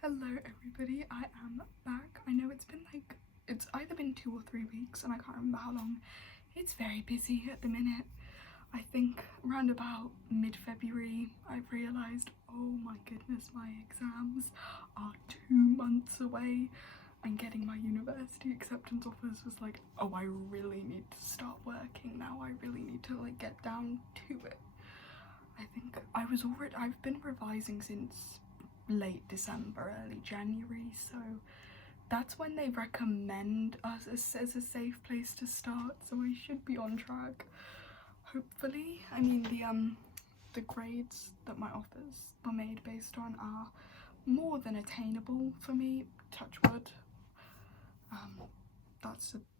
Hello everybody, I am back. I know it's been it's either been 2 or 3 weeks and I can't remember how long. It's very busy at the minute. I think around about mid-February I've realised, oh my goodness, my exams are 2 months away and getting my university acceptance offers was like, oh, I really need to start working now. I really need to get down to it. I think I've been revising since late December, early January, so that's when they recommend us as a safe place to start, so I should be on track, hopefully. I mean, the grades that my offers were made based on are more than attainable for me, touch wood.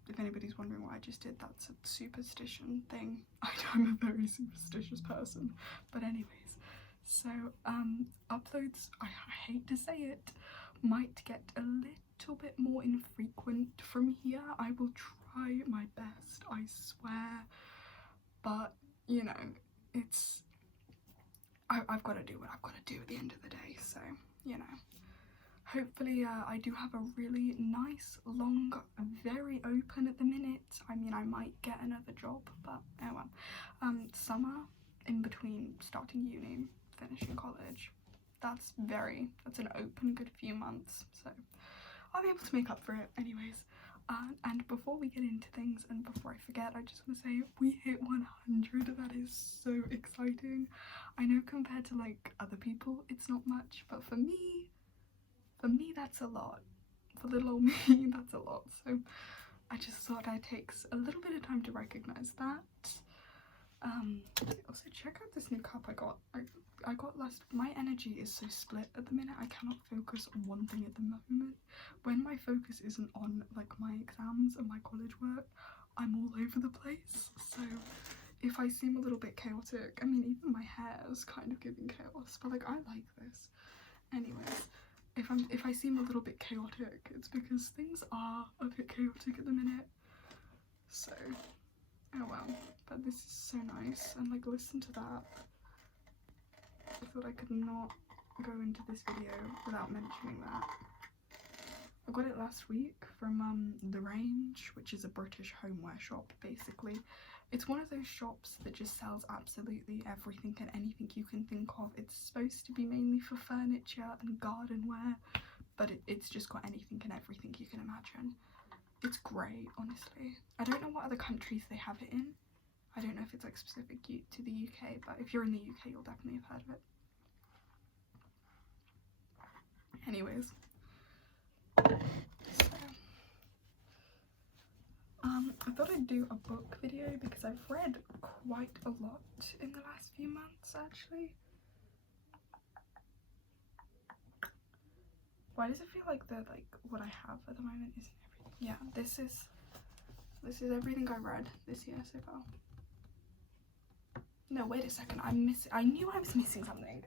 If anybody's wondering what I just did, that's a superstition thing. I'm a very superstitious person, but anyways. So uploads, I hate to say it, might get a little bit more infrequent from here. I will try my best, I swear, but you know, I've got to do what I've got to do at the end of the day, so you know. Hopefully I do have a really nice, long, very open at the minute. I mean, I might get another job, but oh well. Summer in between starting uni, finishing college. That's an open good few months, so I'll be able to make up for it anyways. And before we get into things and before I forget, I just want to say we hit 100. That is so exciting. I know compared to other people it's not much, but for me that's a lot. For little old me, that's a lot. So I just thought I'd take a little bit of time to recognize that. Also check out this new cup I got. I got last. My energy is so split at the minute. I cannot focus on one thing at the moment. When my focus isn't on my exams and my college work, I'm all over the place. So if I seem a little bit chaotic, I mean, even my hair is kind of giving chaos, but I like this. Anyways, if I seem a little bit chaotic, it's because things are a bit chaotic at the minute. So, oh well. But this is so nice, and listen to that. I thought I could not go into this video without mentioning that. I got it last week from The Range, which is a British homeware shop, basically. It's one of those shops that just sells absolutely everything and anything you can think of. It's supposed to be mainly for furniture and gardenware, but it's just got anything and everything you can imagine. It's great, honestly. I don't know what other countries they have it in. I don't know if it's specific to the UK, but if you're in the UK, you'll definitely have heard of it. Anyways. I thought I'd do a book video because I've read quite a lot in the last few months, actually. Why does it feel like what I have at the moment isn't everything? Yeah, this is everything I read this year so far. No, wait a second, I knew I was missing something.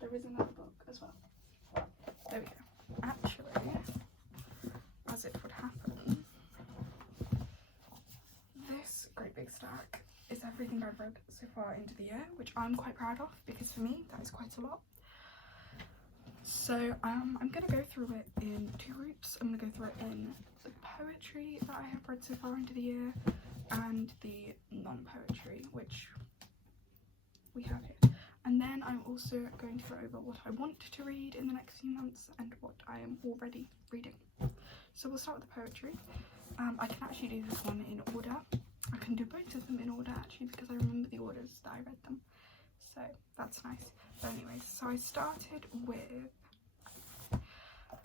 There is another book as well. There we go. Actually, as it would happen, this great big stack is everything I've read so far into the year, which I'm quite proud of because for me that is quite a lot. So I'm going to go through it in 2 groups. I'm going to go through it in the poetry that I have read so far into the year and the non-poetry, which we have here. And then I'm also going to go over what I want to read in the next few months and what I am already reading. So we'll start with the poetry. I can actually do this one in order. I can do both of them in order actually because I remember the orders that I read them. So that's nice. But anyways, so I started with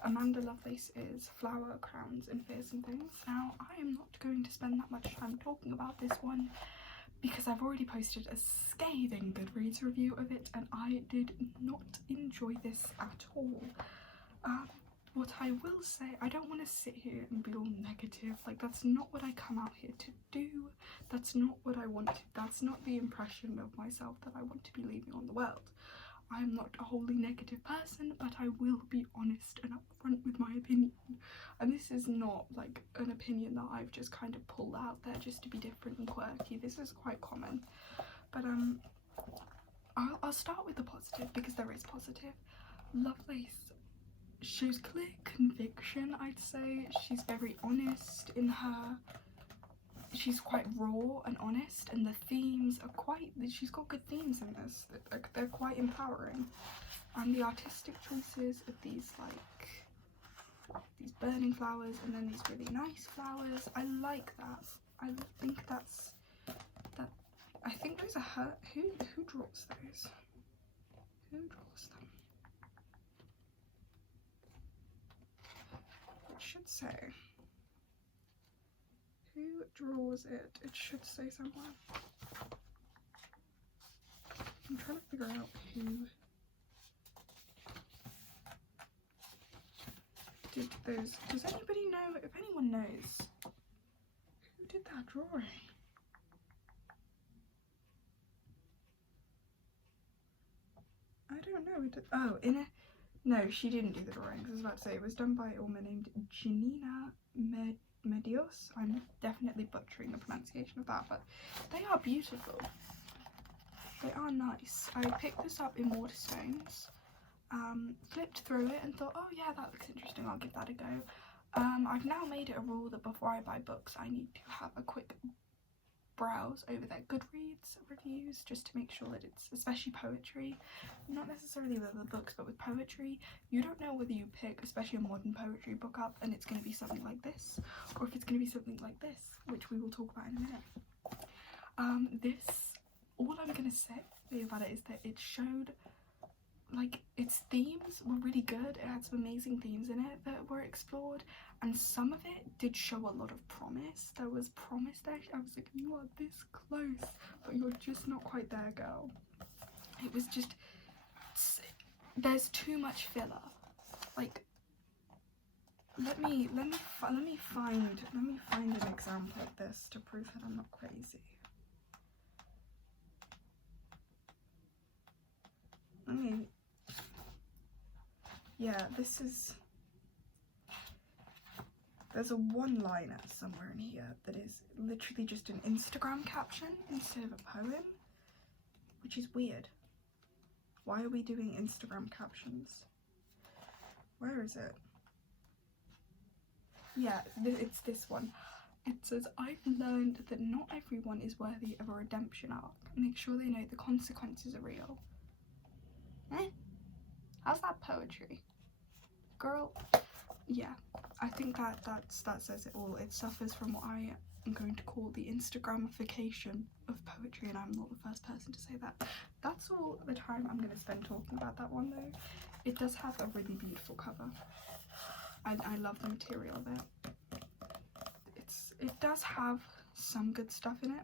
Amanda Lovelace's Flower, Crowns and Fears and Things. Now, I am not going to spend that much time talking about this one because I've already posted a scathing Goodreads review of it and I did not enjoy this at all. What I will say, I don't want to sit here and be all negative. That's not what I come out here to do. That's not what I want to. That's not the impression of myself that I want to be leaving on the world. I am not a wholly negative person, but I will be honest and upfront with my opinion. And this is not an opinion that I've just kind of pulled out there just to be different and quirky. This is quite common. But I'll start with the positive because there is positive. Lovelace shows clear conviction, I'd say. She's very honest in her, she's quite raw and honest, and the themes are quite, she's got good themes in this, they're quite empowering. And the artistic choices of these, like, these burning flowers and then these really nice flowers, I like that. I think that's, I think those are her, who draws those? Who draws them? It should say. Who draws it? It should say somewhere. I'm trying to figure out who did those. Does anybody know, if anyone knows, who did that drawing? I don't know. Oh, no, she didn't do the drawings. I was about to say it was done by a woman named Janina Medios. I'm definitely butchering the pronunciation of that, but they are beautiful. They are nice. I picked this up in Waterstones, flipped through it and thought, oh yeah, that looks interesting, I'll give that a go. I've now made it a rule that before I buy books, I need to have a quick browse over their Goodreads reviews, just to make sure that it's, especially poetry, not necessarily with other books, but with poetry, you don't know whether you pick, especially a modern poetry book up, and it's going to be something like this, or if it's going to be something like this, which we will talk about in a minute. All I'm going to say about it is that it showed, like, its themes were really good. It had some amazing themes in it that were explored, and some of it did show a lot of promise. There was promise there. I was like, you are this close, but you're just not quite there, girl. It was just, there's too much filler. Like, let me find an example of this to prove that I'm not crazy. I mean, yeah, this is, there's a one-liner somewhere in here that is literally just an Instagram caption instead of a poem, which is weird. Why are we doing Instagram captions? Where is it? Yeah, it's this one. It says, I've learned that not everyone is worthy of a redemption arc. Make sure they know the consequences are real. How's that poetry? Girl, yeah, I think that says it all. It suffers from what I am going to call the Instagramification of poetry, and I'm not the first person to say that. That's all the time I'm going to spend talking about that one, though. It does have a really beautiful cover. I love the material of it. It does have some good stuff in it.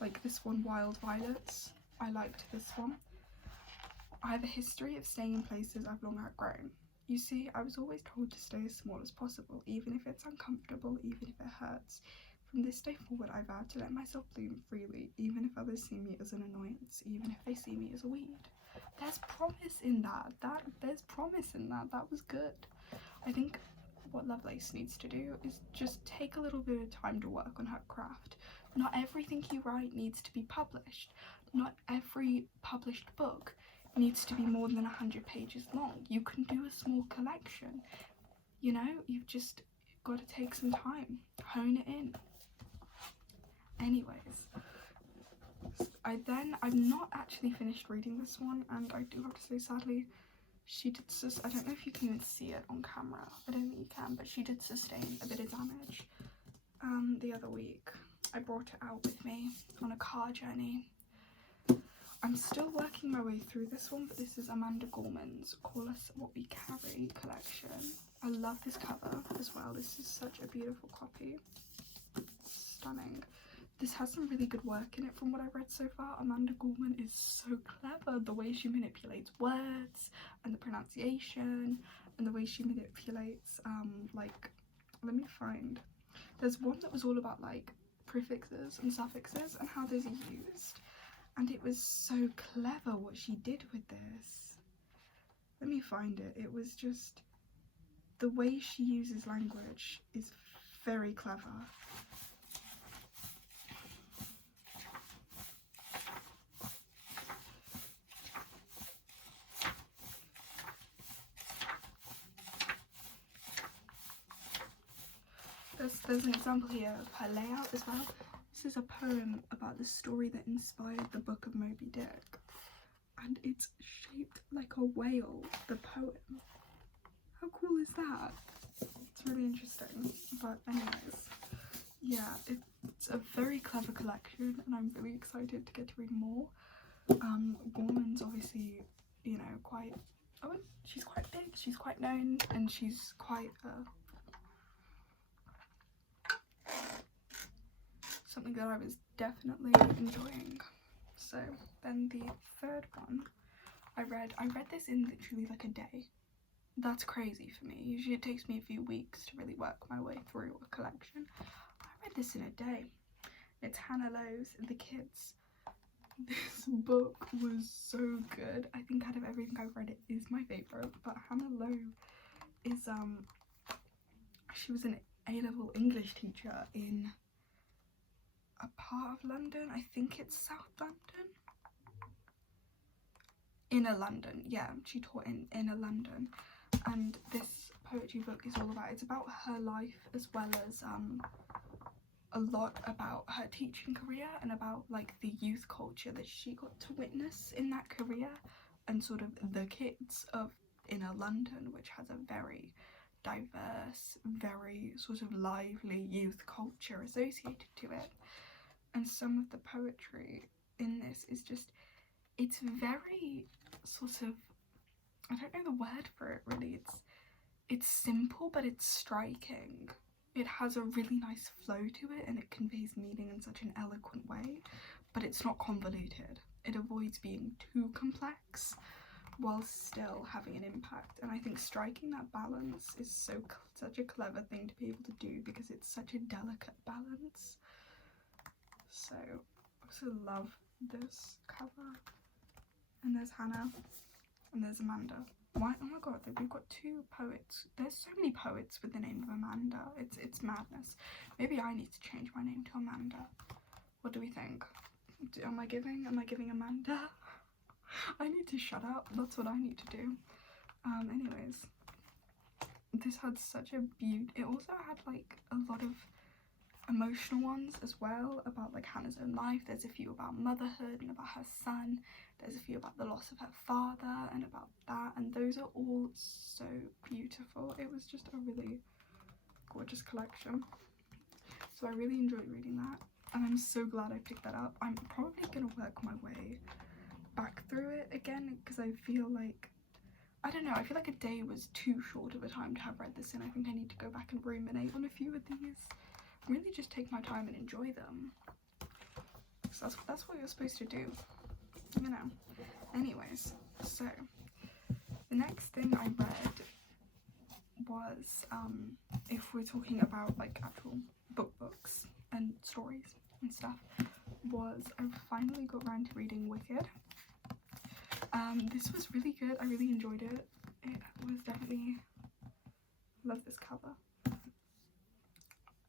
Like this one, Wild Violets. I liked this one. I have a history of staying in places I've long outgrown. You see, I was always told to stay as small as possible, even if it's uncomfortable, even if it hurts. From this day forward, I vowed to let myself bloom freely, even if others see me as an annoyance, even if they see me as a weed. There's promise in that. There's promise in that. That was good. I think what Lovelace needs to do is just take a little bit of time to work on her craft. Not everything you write needs to be published. Not every published book needs to be more than 100 pages long. You can do a small collection. You know, you've just got to take some time, hone it in. Anyways, I've not actually finished reading this one, and I do have to say, sadly, she did I don't know if you can even see it on camera. I don't think you can, but she did sustain a bit of damage the other week. I brought it out with me on a car journey. I'm still working my way through this one, but this is Amanda Gorman's Call Us What We Carry collection. I love this cover as well. This is such a beautiful copy. Stunning. This has some really good work in it from what I've read so far. Amanda Gorman is so clever. The way she manipulates words and the pronunciation and the way she manipulates, like, let me find. There's one that was all about like prefixes and suffixes and how those are used. And it was so clever what she did with this. Let me find it. It was just, the way she uses language is very clever. there's an example here of her layout as well. This is a poem about the story that inspired the book of Moby Dick, and it's shaped like a whale, the poem. How cool is that? It's really interesting. But anyways, yeah, it's a very clever collection, and I'm really excited to get to read more. Gorman's obviously, you know, quite, oh, she's quite big, she's quite known, and she's quite something that I was definitely enjoying. So then the third one I read this in literally like a day. That's crazy for me. Usually it takes me a few weeks to really work my way through a collection. I read this in a day. It's Hannah Lowe's The Kids. This book was so good. I think out of everything I've read, it is my favourite. But Hannah Lowe is she was an A-level English teacher in a part of London. I think it's South London. Inner London, yeah, she taught in Inner London. And this poetry book is all about, it's about her life as well as a lot about her teaching career and about like the youth culture that she got to witness in that career, and sort of the kids of Inner London, which has a very diverse, very sort of lively youth culture associated to it. And some of the poetry in this is just, it's very sort of, I don't know the word for it really, it's simple but it's striking. It has a really nice flow to it and it conveys meaning in such an eloquent way, but it's not convoluted. It avoids being too complex while still having an impact, and I think striking that balance is such a clever thing to be able to do, because it's such a delicate balance. So I also love this cover. And there's Hannah and there's Amanda. Why? Oh my god, we've got two poets. There's so many poets with the name of Amanda. It's madness. Maybe I need to change my name to Amanda. What do we think? Am I giving Amanda? I need to shut up. That's what I need to do. Anyways, this had such a beauty. It also had like a lot of emotional ones as well, about like Hannah's own life. There's a few about motherhood and about her son. There's a few about the loss of her father and about that, and those are all so beautiful. It was just a really gorgeous collection, so I really enjoyed reading that, and I'm so glad I picked that up. I'm probably gonna work my way back through it again, because I feel like, I don't know, I feel like a day was too short of a time to have read this in. I think I need to go back and ruminate on a few of these, really just take my time and enjoy them. So that's what you're supposed to do, you know. Anyways, so the next thing I read was, if we're talking about like actual books and stories and stuff, was I finally got around to reading Wicked. This was really good. I really enjoyed it. It was definitely, love this cover.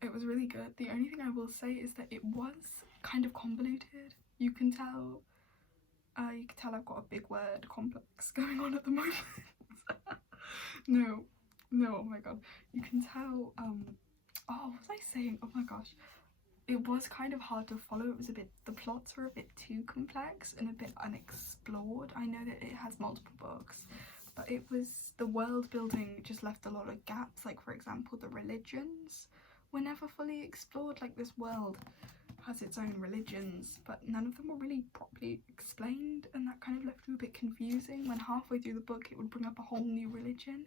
It was really good. The only thing I will say is that it was kind of convoluted. You can tell I've got a big word complex going on at the moment. no, oh my god. You can tell, oh, what was I saying? Oh my gosh. It was kind of hard to follow. It was a bit, the plots were a bit too complex and a bit unexplored. I know that it has multiple books, but it was, the world building just left a lot of gaps. Like, for example, the religions were never fully explored. Like, this world has its own religions, but none of them were really properly explained, and that kind of left you a bit confusing when halfway through the book it would bring up a whole new religion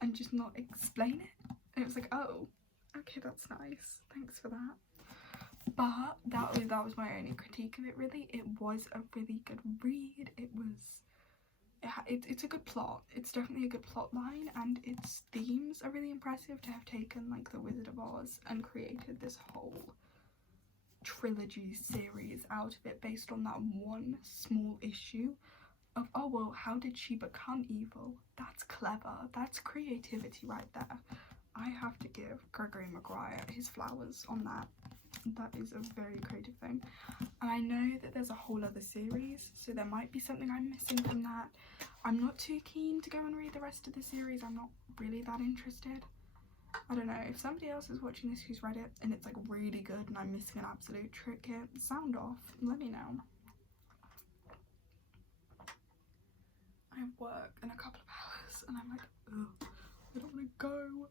and just not explain it. And it was like, oh, okay, that's nice, thanks for that. But that was my only critique of it, really. It was a really good read. It's a good plot. It's definitely a good plot line, and its themes are really impressive to have taken like The Wizard of Oz and created this whole trilogy series out of it based on that one small issue of, oh well, how did she become evil? That's clever. That's creativity right there. I have to give Gregory Maguire his flowers on that. That is a very creative thing, and I know that there's a whole other series, so there might be something I'm missing from that. I'm not too keen to go and read the rest of the series. I'm not really that interested. I don't know, if somebody else is watching this who's read it and it's like really good and I'm missing an absolute trick here, sound off, let me know. I have work in a couple of hours and I'm like, ugh, I don't want to go.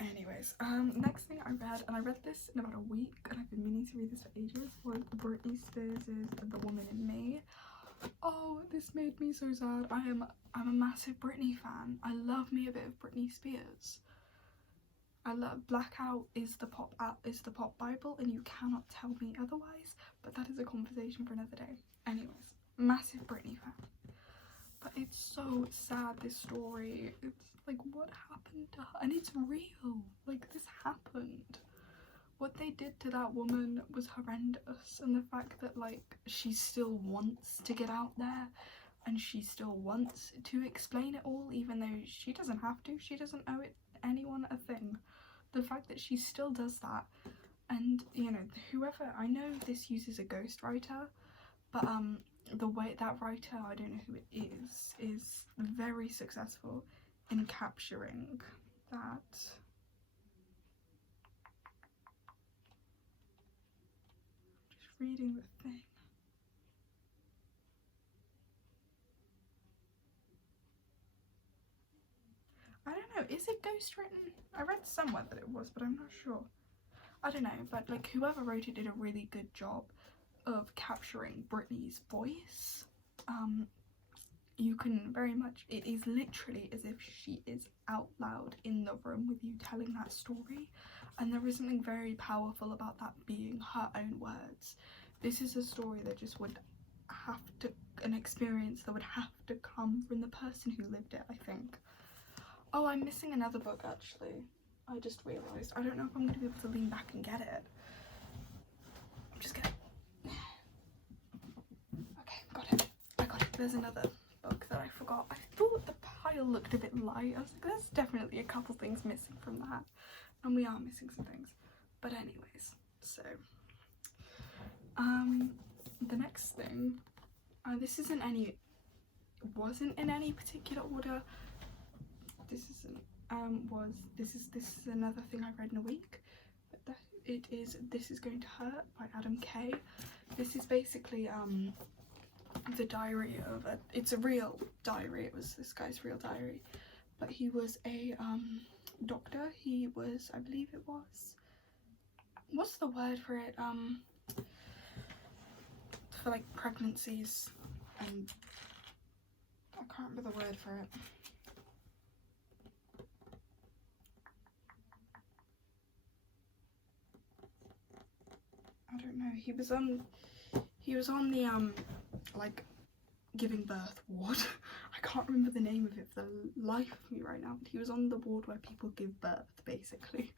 Anyways, next thing I read, and I read this in about a week and I've been meaning to read this for ages, was Britney Spears' The Woman in Me. Oh, this made me so sad. I'm a massive Britney fan. I love me a bit of Britney Spears. I love Blackout is the pop Bible, and you cannot tell me otherwise. But that is a conversation for another day. Anyways, massive Britney fan. But it's so sad, this story. It's like, what happened to her? And it's real. Like, this happened. What they did to that woman was horrendous, and the fact that like she still wants to get out there and she still wants to explain it all, even though she doesn't have to, she doesn't owe anyone a thing. The fact that she still does that, and you know, whoever, I know this uses a ghostwriter, but the way that writer, I don't know who it is very successful in capturing that. Reading the thing. I don't know, is it ghost written? I read somewhere that it was, but I'm not sure. I don't know, but like whoever wrote it did a really good job of capturing Britney's voice. You can very much, it is literally as if she is out loud in the room with you telling that story, and there is something very powerful about that being her own words. This is a story that just would have to, an experience that would have to come from the person who lived it, I think. Oh, I'm missing another book actually. I just realised. I don't know if I'm going to be able to lean back and get it. I'm just gonna... Okay, got it. I got it. There's another book that I forgot. I thought the pile looked a bit light. I was like, there's definitely a couple things missing from that. And we are missing some things. But anyways, so... the next thing, this wasn't in any particular order. This is another thing I read in a week. But it is This Is Going to Hurt by Adam Kay. This is basically the diary of it's a real diary. It was this guy's real diary, but he was a doctor. He was, I believe it was, what's the word for it, for like pregnancies, and I can't remember the word for it. I don't know. He was on the like giving birth ward. I can't remember the name of it for the life of me right now, but he was on the ward where people give birth, basically,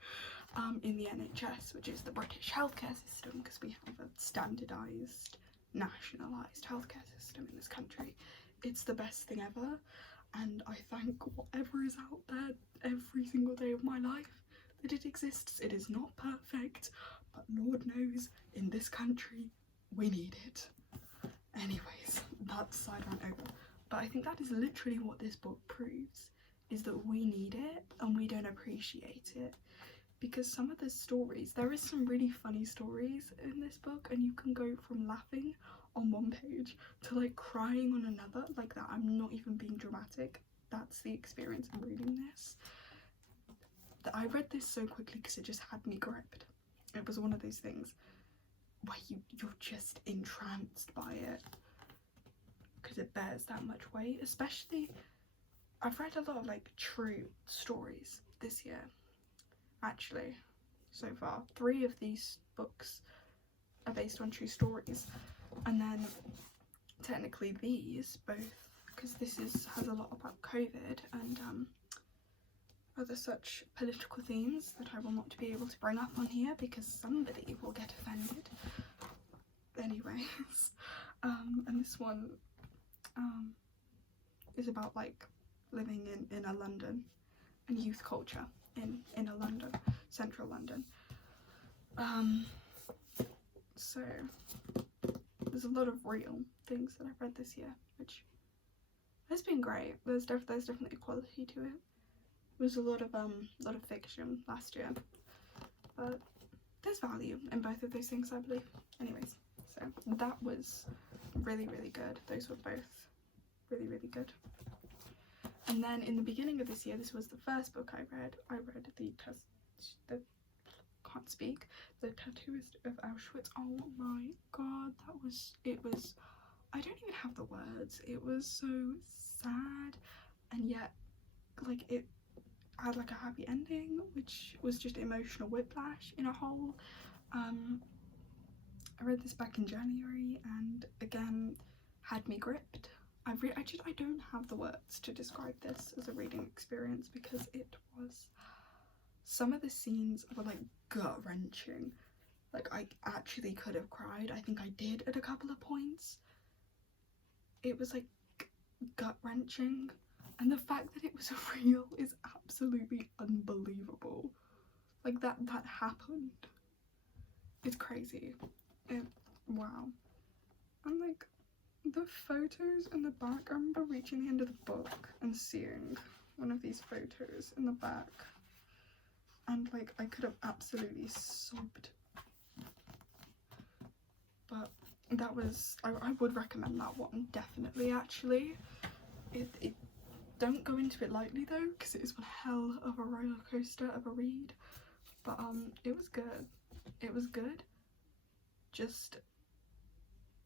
in the NHS, which is the British healthcare system, because we have a standardised, nationalised healthcare system in this country. It's the best thing ever, and I thank whatever is out there every single day of my life that it exists. It is not perfect, but Lord knows in this country we need it. Anyways, that's side rant over. But I think that is literally what this book proves, is that we need it and we don't appreciate it. Because some of the stories, there is some really funny stories in this book, and you can go from laughing on one page to like crying on another, like that. I'm not even being dramatic. That's the experience of reading this. I read this so quickly because it just had me gripped. It was one of those things where you're just entranced by it because it bears that much weight. Especially, I've read a lot of like true stories this year, actually. So far 3 of these books are based on true stories, and then technically these both, because this has a lot about COVID and other such political themes that I will not be able to bring up on here because somebody will get offended. Anyways, and this one is about like living in a London and youth culture in a London, central London. So there's a lot of real things that I've read this year, which has been great. There's definitely a quality to it, was a lot of fiction last year, but there's value in both of those things, I believe. Anyways, so that was really, really good. Those were both really, really good. And then in the beginning of this year, this was the first book I read. I read The Tattooist of Auschwitz. Oh my god, I don't even have the words. It was so sad, and yet, like, it had like a happy ending, which was just emotional whiplash in a whole. I read this back in January, and again, had me gripped. I don't have the words to describe this as a reading experience, because it was, some of the scenes were like gut-wrenching. Like, I actually could have cried. I think I did at a couple of points. It was like gut-wrenching, and the fact that it was real is absolutely unbelievable. Like, that happened. It's crazy. Wow. And like, the photos in the back, I remember reaching the end of the book and seeing one of these photos in the back, and like, I could have absolutely sobbed. But that was, I would recommend that one, definitely, actually. It don't go into it lightly though, because it is one hell of a roller coaster of a read. But it was good. It was good. Just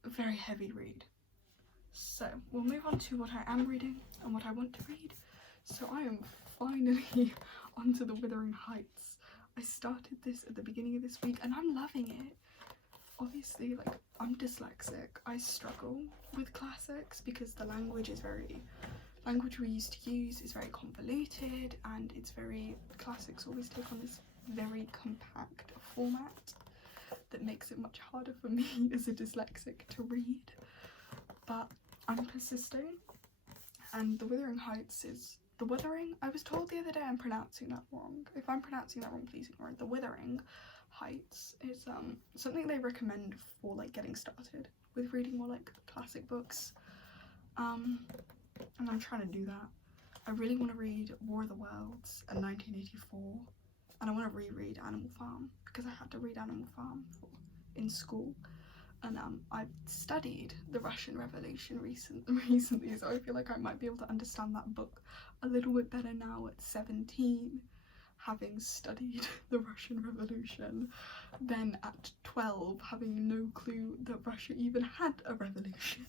a very heavy read. So we'll move on to what I am reading and what I want to read. So I am finally onto The Wuthering Heights. I started this at the beginning of this week and I'm loving it. Obviously, like, I'm dyslexic. I struggle with classics because the language we used to use is very convoluted, and it's very, classics always take on this very compact format that makes it much harder for me as a dyslexic to read. But I'm persisting, and The Wuthering Heights is The Wuthering. I was told the other day I'm pronouncing that wrong. If I'm pronouncing that wrong, please ignore it. The Wuthering Heights is something they recommend for like getting started with reading more like classic books. And I'm trying to do that. I really want to read War of the Worlds and 1984, and I want to reread Animal Farm because I had to read Animal Farm in school. And I've studied the Russian Revolution recently, so I feel like I might be able to understand that book a little bit better now at 17, having studied the Russian Revolution, than at 12, having no clue that Russia even had a revolution.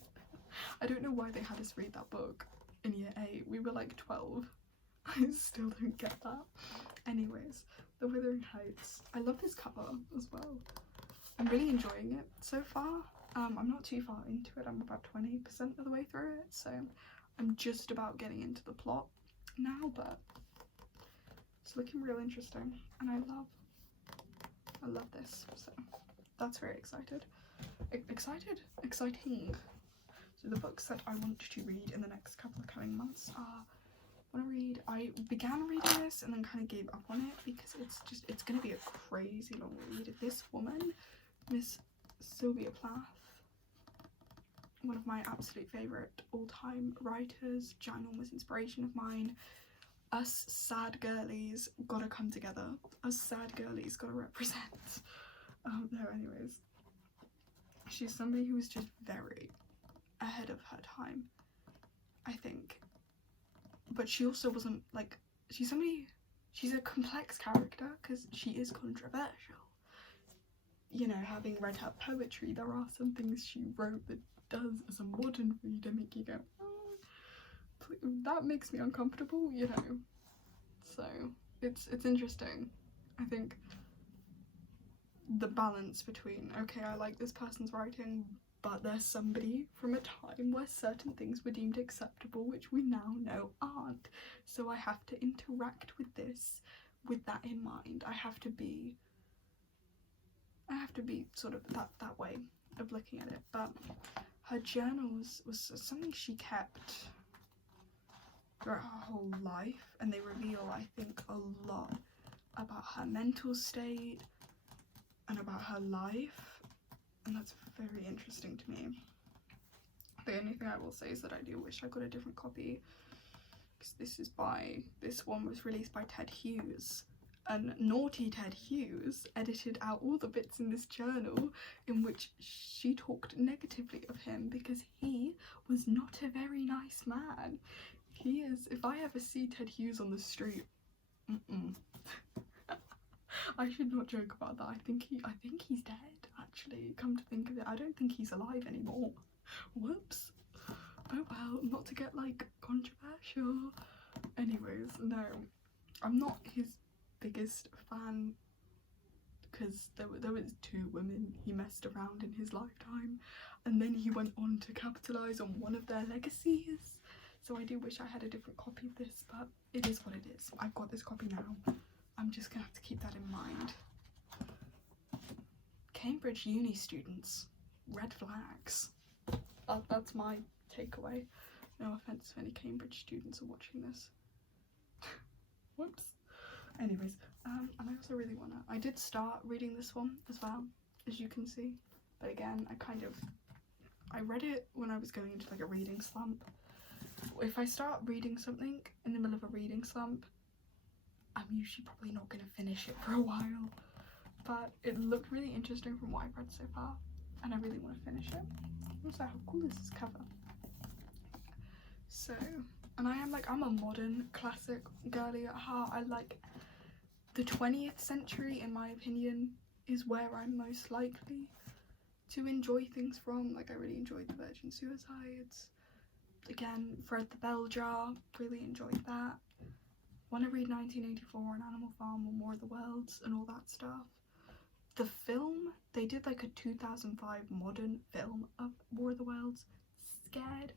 I don't know why they had us read that book in year 8. We were like 12. I still don't get that. Anyways, The Wuthering Heights. I love this cover as well. I'm really enjoying it so far. I'm not too far into it. I'm about 20% of the way through it, so I'm just about getting into the plot now, but it's looking real interesting, and I love this, so that's very exciting. So the books that I want to read in the next couple of coming months are, I began reading this and then kind of gave up on it because it's going to be a crazy long read. This woman, Miss Sylvia Plath, one of my absolute favourite all-time writers, ginormous inspiration of mine. Us sad girlies gotta come together. Us sad girlies gotta represent. No, anyways. She's somebody who was just very ahead of her time, I think. But she also wasn't, like, she's a complex character because she is controversial. You know, having read her poetry, there are some things she wrote that does, as a modern reader, make you go, oh, that makes me uncomfortable, you know. So it's interesting. I think the balance between, okay, I like this person's writing, but there's somebody from a time where certain things were deemed acceptable, which we now know aren't. So I have to interact with this with that in mind. I have to be sort of that way of looking at it. But her journals was something she kept throughout her whole life, and they reveal, I think, a lot about her mental state and about her life, and that's very interesting to me. The only thing I will say is that I do wish I got a different copy, books. This one was released by Ted Hughes. And naughty Ted Hughes edited out all the bits in this journal in which she talked negatively of him because he was not a very nice man. He is, if I ever see Ted Hughes on the street, I should not joke about that. I think he's dead, actually, come to think of it. I don't think he's alive anymore. Whoops. Oh well, not to get like controversial. Anyways, no, I'm not his biggest fan because there was 2 women he messed around in his lifetime, and then he went on to capitalize on one of their legacies. So I do wish I had a different copy of this, but it is what it is. I've got this copy now. I'm just gonna have to keep that in mind. Cambridge uni students, red flags. That's my takeaway. No offense if any Cambridge students are watching this. Whoops. Anyways, and I also really wanna, I did start reading this one as well, as you can see, but again, I read it when I was going into like a reading slump. If I start reading something in the middle of a reading slump, I'm usually probably not gonna finish it for a while, but it looked really interesting from what I've read so far, and I really want to finish it. Also, how cool is this cover? So, and I'm a modern classic girly at heart. I like the 20th century, in my opinion, is where I'm most likely to enjoy things from. Like, I really enjoyed the Virgin Suicides. Again, Fred the Bell Jar, really enjoyed that. Want to read 1984 and Animal Farm or War of the Worlds and all that stuff. The film, they did like a 2005 modern film of War of the Worlds. Scared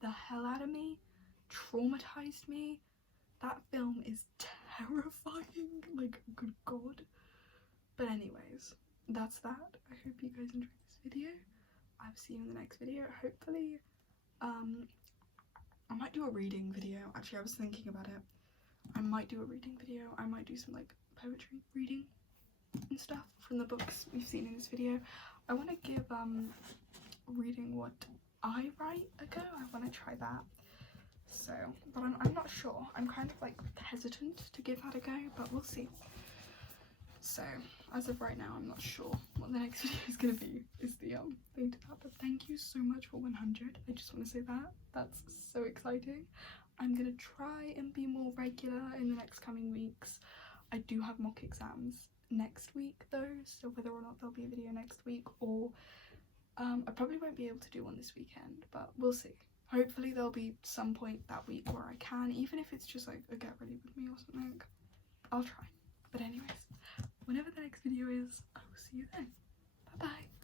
the hell out of me, traumatized me. That film is terrifying, like, good god. But anyways, that's that. I hope you guys enjoyed this video. I'll see you in the next video, hopefully. I might do a reading video. Actually, I was thinking about it. I might do a reading video. I might do some like poetry reading and stuff from the books we've seen in this video. I want to give reading what I write a go. I want to try that. So, but I'm not sure. I'm kind of like hesitant to give that a go, but we'll see. So, as of right now, I'm not sure what the next video is going to be, is the thing to that. But thank you so much for 100. I just want to say that. That's so exciting. I'm going to try and be more regular in the next coming weeks. I do have mock exams next week though, so whether or not there'll be a video next week, or I probably won't be able to do one this weekend, but we'll see. Hopefully there'll be some point that week where I can, even if it's just like a get ready with me or something. I'll try. But anyways, whenever the next video is, I will see you then. Bye bye.